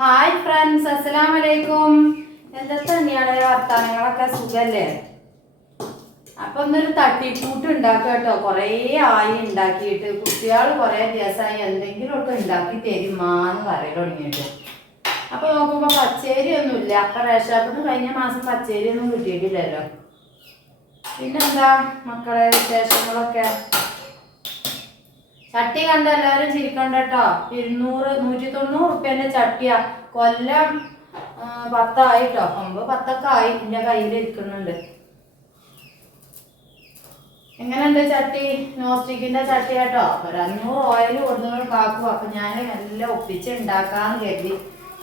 Hi friends, അസ്സലാമു അലൈക്കും. എന്തൊക്കെയാണ് വർത്താനങ്ങളൊക്കെ? സുഖല്ലേ? അപ്പൊ ഒന്നൊരു തട്ടിക്കൂട്ട് ഉണ്ടാക്കുക കേട്ടോ. കുറേ ആയി ഉണ്ടാക്കിയിട്ട്, കുട്ടികൾ കുറേ ദിവസമായി എന്തെങ്കിലുമൊക്കെ ഉണ്ടാക്കി തരുമാന്ന് പറയൽ തുടങ്ങിയിട്ട്. അപ്പൊ നോക്കുമ്പോ പച്ചേരി ഒന്നുമില്ല. അപ്പൊ റേഷാപ്പിന് കഴിഞ്ഞ മാസം പച്ചേരി ഒന്നും കിട്ടിയിട്ടില്ലല്ലോ. പിന്നെന്താ മക്കളെ വിശേഷങ്ങളൊക്കെ? ചട്ടി കണ്ട എല്ലാവരും ചിരിക്കണ്ട കേട്ടോ. 190 ചട്ടിയാ. കൊല്ലം 10 ആയിട്ടോ. 9-10 ആയി. എൻ്റെ കയ്യിൽ ഇരിക്കുന്നുണ്ട്. എങ്ങനെയുണ്ട് ചട്ടി? നോസ്റ്റിക്കിന്റെ ചട്ടി കേട്ടോ. 500 ഓയിൽ കൊടുക്കുന്നത് കാക്കു. അപ്പൊ ഞാൻ എല്ലാം ഒപ്പിച്ച് ഉണ്ടാക്കാന്ന് കരുതി.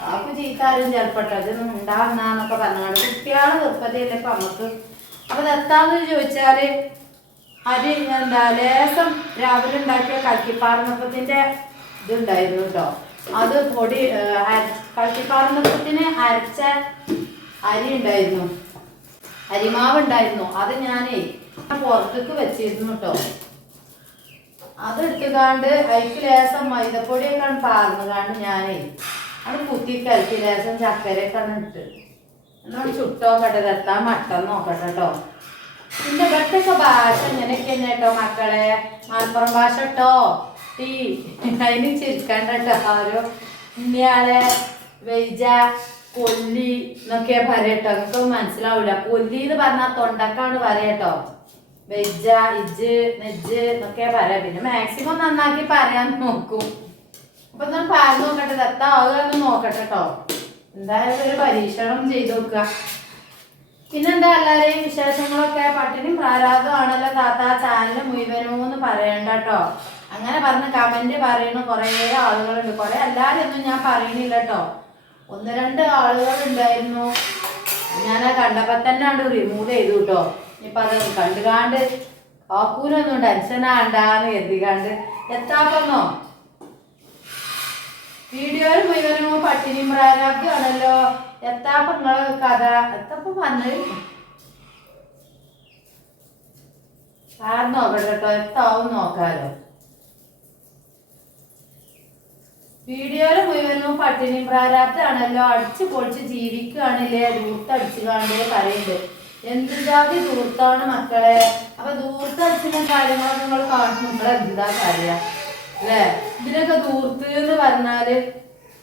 കാക്കു ചീത്താരും ചിലപ്പോട്ടോ ഇതൊന്നും ഉണ്ടാകുന്നൊക്കെ പറഞ്ഞാണ്. കുട്ടികളെ നിർപ്പതയല്ലേ ഇപ്പൊ നമുക്ക്. അപ്പൊ എത്താന്ന് ചോദിച്ചാല് അരി എന്താ ലേസം രാവിലെ ഉണ്ടാക്കിയ കൽക്കിപ്പാർന്നപ്പത്തിന്റെ ഇതുണ്ടായിരുന്നു കേട്ടോ. അത് പൊടി കൽക്കിപ്പാർന്നപ്പത്തിന് അരച്ച അരി ഉണ്ടായിരുന്നു, അരിമാവ് ഉണ്ടായിരുന്നു. അത് ഞാനേ പുറത്തേക്ക് വെച്ചിരുന്നു കേട്ടോ. അത് എടുത്തുകാണ്ട് അതിക്ക് ലേസം മൈദപ്പൊടിയൊക്കെ പാർന്നുകാണ്ട് ഞാനേ അത് കുത്തി കലക്കി ലേസം ചക്കരയൊക്കെ ഇട്ട് എന്നോട് ചുട്ടോക്കട്ടെ. എത്താൻ മട്ടൻ നോക്കട്ടെ കേട്ടോ. ഇതിന്റെ ഇവിടുത്തെ ഭാഷ ഇങ്ങനെയൊക്കെ തന്നെ കേട്ടോ മക്കളെ. മലപ്പുറം ഭാഷ കേട്ടോ. അതിന് ചിരിക്കണ്ട കേട്ടോ. ആരോ ഇന്നയാളെ വെയ്ജ കൊല്ലി എന്നൊക്കെ പറയട്ടോ. നിങ്ങൾക്ക് മനസ്സിലാവൂല. കൊല്ലി എന്ന് പറഞ്ഞാൽ തൊണ്ടക്കാണ് പറയട്ടോ. വെജ്ജ ഇജ് നെജ്ജ് എന്നൊക്കെ പറയാം. പിന്നെ മാക്സിമം നന്നാക്കി പറയാൻ നോക്കും. അപ്പൊ ഒന്ന് പറഞ്ഞു നോക്കട്ടെ. എത്താവുക നോക്കട്ടെ കേട്ടോ. എന്തായാലും ഒരു പരീക്ഷണം ചെയ്ത് നോക്കുക. പിന്നെന്താ എല്ലാവരെയും വിശേഷങ്ങളൊക്കെ? പട്ടിണി പ്രാരാബ്ധമാണല്ലോ താത്ത. ചാനൽ മുഴുവനോന്ന് പറയണ്ട കേട്ടോ. അങ്ങനെ പറഞ്ഞ് കമന്റ് പറയുന്ന കുറേ ആളുകളുണ്ട്. കുറെ എല്ലാവരും ഒന്നും ഞാൻ പറയണില്ല കേട്ടോ. 1-2 ആളുകളുണ്ടായിരുന്നു. ഞാൻ ആ കണ്ടപ്പോ തന്നെ റിമൂവ് ചെയ്തു കേട്ടോ. ഇനിയിപ്പൊ അത് കണ്ടുകാണ്ട് കാക്കൂനൊന്നും ടെൻഷനാണ്ടാന്ന് കരുതികാണ്ട് എത്താപ്പൊന്നോ വീഡിയോയിൽ മുഴുവനോ പട്ടിണി പ്രാരാബ്ധമാണല്ലോ. എത്താപ്പ നിങ്ങളെ കഥ എത്തപ്പോ വന്ന് നോക്കട്ടെ കേട്ടോ. എത്താവും നോക്കാലോ. വീഡിയോയില് മുഴുവനും പട്ടിണി പ്രാരാബ്ധമാണല്ലോ. അടിച്ചു പൊളിച്ച് ജീവിക്കുകയാണില്ലേ. ദൂർത്തടിച്ചു കാണ്ട് പറയുന്നുണ്ട്. എന്ത് ജാതി ദൂർത്താണ് മക്കളെ. അപ്പൊ ദൂർത്തടിച്ചിന്റെ കാര്യങ്ങളൊക്കെ നിങ്ങൾ കാണുമ്പോൾ എന്താ കാര്യം അല്ലേ? ഇതിനൊക്കെ ദൂർത്ത് എന്ന് പറഞ്ഞാല്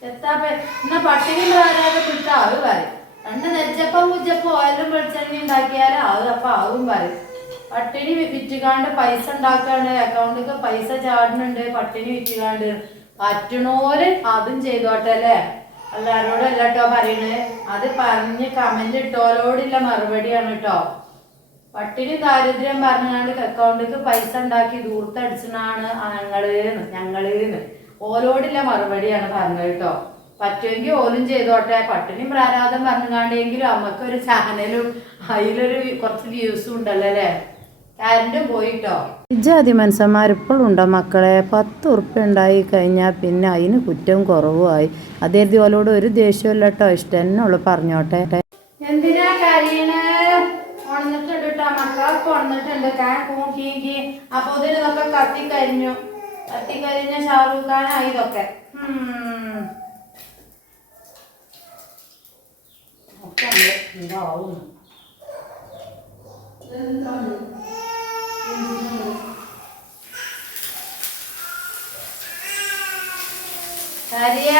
എത്താപ്പ എന്നാ പട്ടിണി പ്രാരാബ്ധം കിട്ടാ അത് പറയും. 2 നെജ്ജപ്പം കുജ്ജപ്പം ഓയിലും വെളിച്ചെണ്ണി ഉണ്ടാക്കിയാലും അത് അപ്പൊ ആവും പറയും. പട്ടിണി വിറ്റുകാണ്ട് പൈസ ഉണ്ടാക്കാണ്ട് അക്കൗണ്ടിക്ക് പൈസ ചാടുന്നുണ്ട്. പട്ടിണി വിറ്റുകാണ്ട് പറ്റണോര് അതും ചെയ്തോട്ടെ അല്ലേ. എല്ലാരോടും അല്ല കേട്ടോ പറയണേ. അത് പറഞ്ഞ് കമന്റ് ഇട്ടോരോടുള്ള മറുപടിയാണ് കേട്ടോ. പട്ടിണി ദാരിദ്ര്യം പറഞ്ഞാണ്ട് അക്കൗണ്ടിക്ക് പൈസ ഉണ്ടാക്കി ദൂർത്തടിച്ചനാണ് ഞങ്ങള് ഓരോടില്ല മറുപടിയാണ് പറഞ്ഞത് കേട്ടോ. പറ്റുമെങ്കിൽ ഓലും ചെയ്തോട്ടെ. പട്ടിണി പ്രാരാബ്ധം പറഞ്ഞുകാണ്ടെങ്കിലും അമ്മക്കൊരു ചാനലും അതിലൊരു കുറച്ച് വ്യൂസും ഉണ്ടല്ലോ അല്ലേ. കരണ്ടും പോയിട്ടോ. ജാതി മനുഷ്യന്മാരിപ്പോഴും ഉണ്ടോ മക്കളെ? 10 ഉറുപ്പ്യ ഉണ്ടായി കഴിഞ്ഞാൽ പിന്നെ അതിന് കുറ്റം കുറവുമായി. അതേത് ഓലോട് ഒരു ദേഷ്യമില്ല കേട്ടോ. ഇഷ്ടം തന്നെ ഉള്ളു പറഞ്ഞോട്ടെ. എന്തിനാ കരയണ്? ഉണന്നിട്ടുണ്ട് കേട്ടോ. മക്കളൊക്കെ ഉണന്നിട്ടുണ്ട്. കൂക്കി അപ്പൊ ഇതിനൊക്കെ കത്തിക്കരിഞ്ഞ ഷാറൂഖ് ഖാനായി ഇതൊക്കെ. ഒക്കെ ഇതാവും. കാര്യ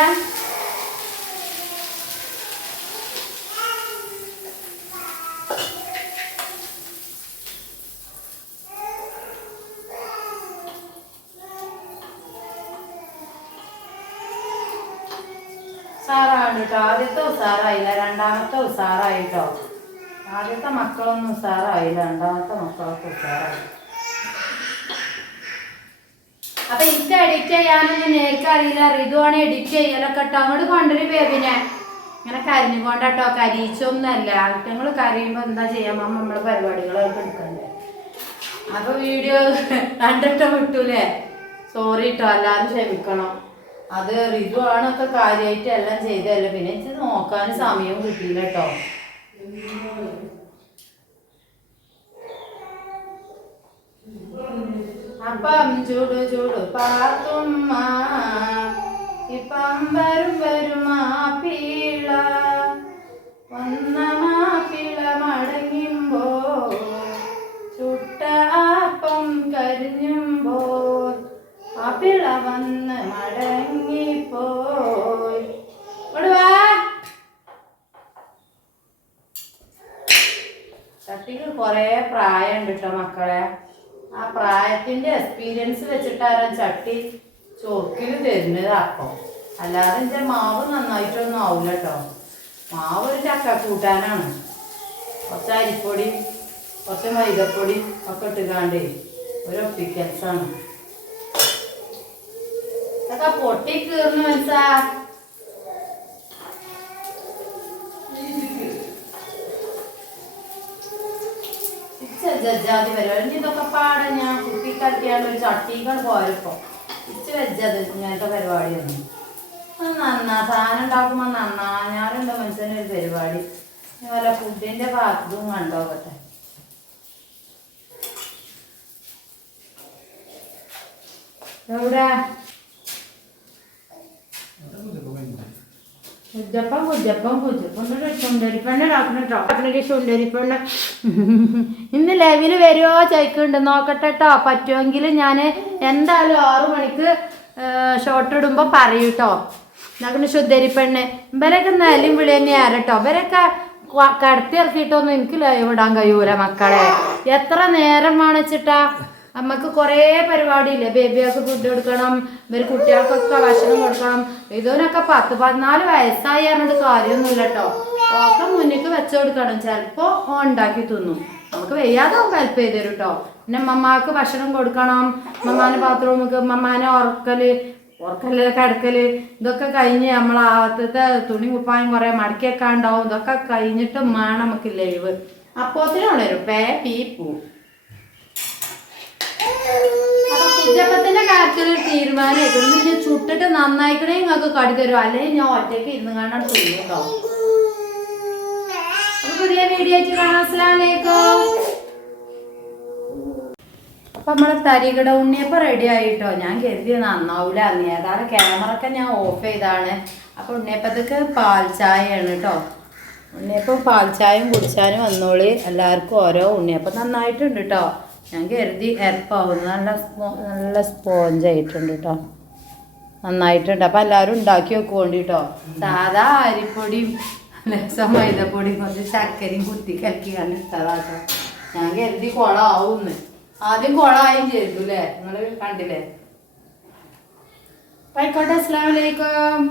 ഉസാറാണ് കേട്ടോ. ആദ്യത്തെ ഉസാറായില്ല, രണ്ടാമത്തെ ഉസാറായിട്ടോ. ആദ്യത്തെ മക്കളൊന്നും ഉസാറായില്ല, രണ്ടാമത്തെ മക്കളൊക്കെ ഉസാറായി. അപ്പൊ എനിക്ക് എഡിറ്റ് ചെയ്യാനൊന്നും നേർക്ക് അറിയില്ല. റിതുവാണ് എഡിറ്റ് ചെയ്യലൊക്കെ കേട്ടോ. അങ്ങോട്ട് കൊണ്ടൊരു ബേബിനെ ഇങ്ങനെ കരഞ്ഞുകൊണ്ടോ. കരീച്ചൊന്നല്ല. ആറ്റങ്ങൾ കരയുമ്പോ എന്താ ചെയ്യാൻ നമ്മളെ പരിപാടികളൊക്കെ എടുക്കണ്ടേ. അപ്പൊ വീഡിയോ കണ്ടിട്ടോ വിട്ടൂലേ. സോറി കേട്ടോ. എല്ലാവരും ക്ഷമിക്കണം. അത് റിതു ആണൊക്കെ കാര്യമായിട്ട് എല്ലാം ചെയ്തല്ലേ. പിന്നെ എനിക്ക് നോക്കാൻ സമയവും കിട്ടിയില്ല കേട്ടോ. അപ്പം ചൂട് ചൂട് പാത്തുമ്മ ഇപ്പം വരും ചട്ടിക്ക് കുറേ പ്രായമുണ്ട് കേട്ടോ മക്കളെ. ആ പ്രായത്തിൻ്റെ എക്സ്പീരിയൻസ് വെച്ചിട്ടാണ് ചട്ടി ചൊറുക്കിൽ തരുന്നത്. അപ്പം അല്ലാതെ എൻ്റെ മാവ് നന്നായിട്ടൊന്നും ആവില്ല കേട്ടോ. മാവ് ഒരു ചക്ക കൂട്ടാനാണ്. കുറച്ച് അരിപ്പൊടി കുറച്ച് മൈദപ്പൊടി ഒക്കെ ഇട്ടുകാണ്ട് ഒരു ഒപ്പിക്കൽസാണ്. ഇതൊക്കെ പൊട്ടി കീറുന്നു മനസ്സാ. ജഡ്ജാതി പരിപാടി ഇതൊക്കെ പാടെ ഞാൻ കുട്ടിക്കട്ടിയാണ് ഒരു ചട്ടികൾ പോയപ്പോ ഇച്ച് വെച്ചത് ഇങ്ങനത്തെ പരിപാടിയൊന്നും. സാധനം ഉണ്ടാക്കുമ്പോൾ നന്നാഞ്ഞാറുണ്ട് മനുഷ്യനൊരു പരിപാടി. വല്ല ഫുഡിന്റെ പാത്രവും കണ്ടോക്കട്ടെ. എവിടെ ഇന്ന് ലൈവില് വരുമോ ചോദിക്കുന്നുണ്ട്. നോക്കട്ടെ കേട്ടോ. പറ്റുമെങ്കിൽ ഞാൻ എന്തായാലും 6 മണിക്ക് ഷോട്ട് ഇടുമ്പോൾ പറയും കേട്ടോ. ഞങ്ങൾക്ക് ശുദ്ധരിപ്പെണ്ണ് ഇവരൊക്കെ നിലയും വിളി തന്നെയാണ് കേട്ടോ. ഇവരൊക്കെ കടത്തി ഇറക്കിയിട്ടൊന്നും എനിക്ക് ലൈവ് ഇടാൻ കഴിയൂല മക്കളെ. എത്ര നേരം വേണിച്ചിട്ടാ. നമുക്ക് കുറേ പരിപാടിയില്ലേ. ബേബിയൊക്കെ ഫുഡ് കൊടുക്കണം, ഇവർ കുട്ടികൾക്കൊക്കെ ഭക്ഷണം കൊടുക്കണം. ഇതിനൊക്കെ 10-14 വയസ്സായി പറഞ്ഞത് കാര്യമൊന്നുമില്ല കേട്ടോ. ഒക്കെ മുന്നിക്ക് വെച്ചു കൊടുക്കണം. ചിലപ്പോൾ ഉണ്ടാക്കി തിന്നും. നമുക്ക് വയ്യാതെ ഹെൽപ്പ് ചെയ്ത് തരും കേട്ടോ. പിന്നെ മമ്മാക്ക് ഭക്ഷണം കൊടുക്കണം, മമ്മാൻ്റെ ബാത്റൂമിക്ക്, മമ്മാനെ ഉറക്കല് കിടക്കല് ഇതൊക്കെ കഴിഞ്ഞ് നമ്മൾ ആവത്തത്തെ തുണി കുപ്പായം കുറേ മടക്കിയൊക്കെ ഉണ്ടാവും. ഇതൊക്കെ കഴിഞ്ഞിട്ട് വേണം നമുക്ക് ലൈവ്. അപ്പോത്തിനുള്ളൊരു പീപ്പൂ. അപ്പൊ കുജപ്പത്തിന്റെ കാര്യത്തിൽ തീരുമാനമായിട്ടുണ്ട്. ഞാൻ ചുട്ടിട്ട് നന്നായിക്കണേ നിങ്ങൾക്ക് കടി തരും. അല്ലെങ്കിൽ ഞാൻ ഒറ്റയ്ക്ക് ഇരുന്ന് കാണാൻ തോന്നും കേട്ടോ. അപ്പൊ പുതിയ വീഡിയോ ആയിട്ട് കാണാം. അസ്സലാമു അലൈക്കും. അപ്പൊ നമ്മളെ തരികിട ഉണ്ണിയപ്പം റെഡി ആയിട്ടോ. ഞാൻ കരുതി നന്നാവൂല. ഏതാണ് ക്യാമറയൊക്കെ ഞാൻ ഓഫ് ചെയ്താണ്. അപ്പൊ ഉണ്ണിയപ്പത്തേക്ക് പാൽ ചായയാണ് കേട്ടോ. ഉണ്ണിയപ്പം പാൽ ചായയും കുടിച്ചാനും വന്നോളി. എല്ലാവർക്കും ഓരോ ഉണ്ണിയപ്പം നന്നായിട്ടുണ്ട് കേട്ടോ. ഞാൻ കരുതി എരപ്പാവുന്നു. നല്ല സ്പോഞ്ചായിട്ടുണ്ട് കേട്ടോ. നന്നായിട്ടുണ്ട്. അപ്പം എല്ലാവരും ഉണ്ടാക്കി വെക്കുകൊണ്ട് കേട്ടോ. സാധാ അരിപ്പൊടിയും ലക്ഷം മൈദപ്പൊടിയും കുറച്ച് ചക്കരയും കുത്തി കലക്കി ഇട്ടതാട്ടോ. ഞാൻ കരുതി കുളമാവുന്ന്. ആദ്യം കുളമായും ചെയ്തു അല്ലേ. നിങ്ങൾ കണ്ടില്ലേ. ആയിക്കോട്ടെ. അസ്സലാമു അലൈക്കും.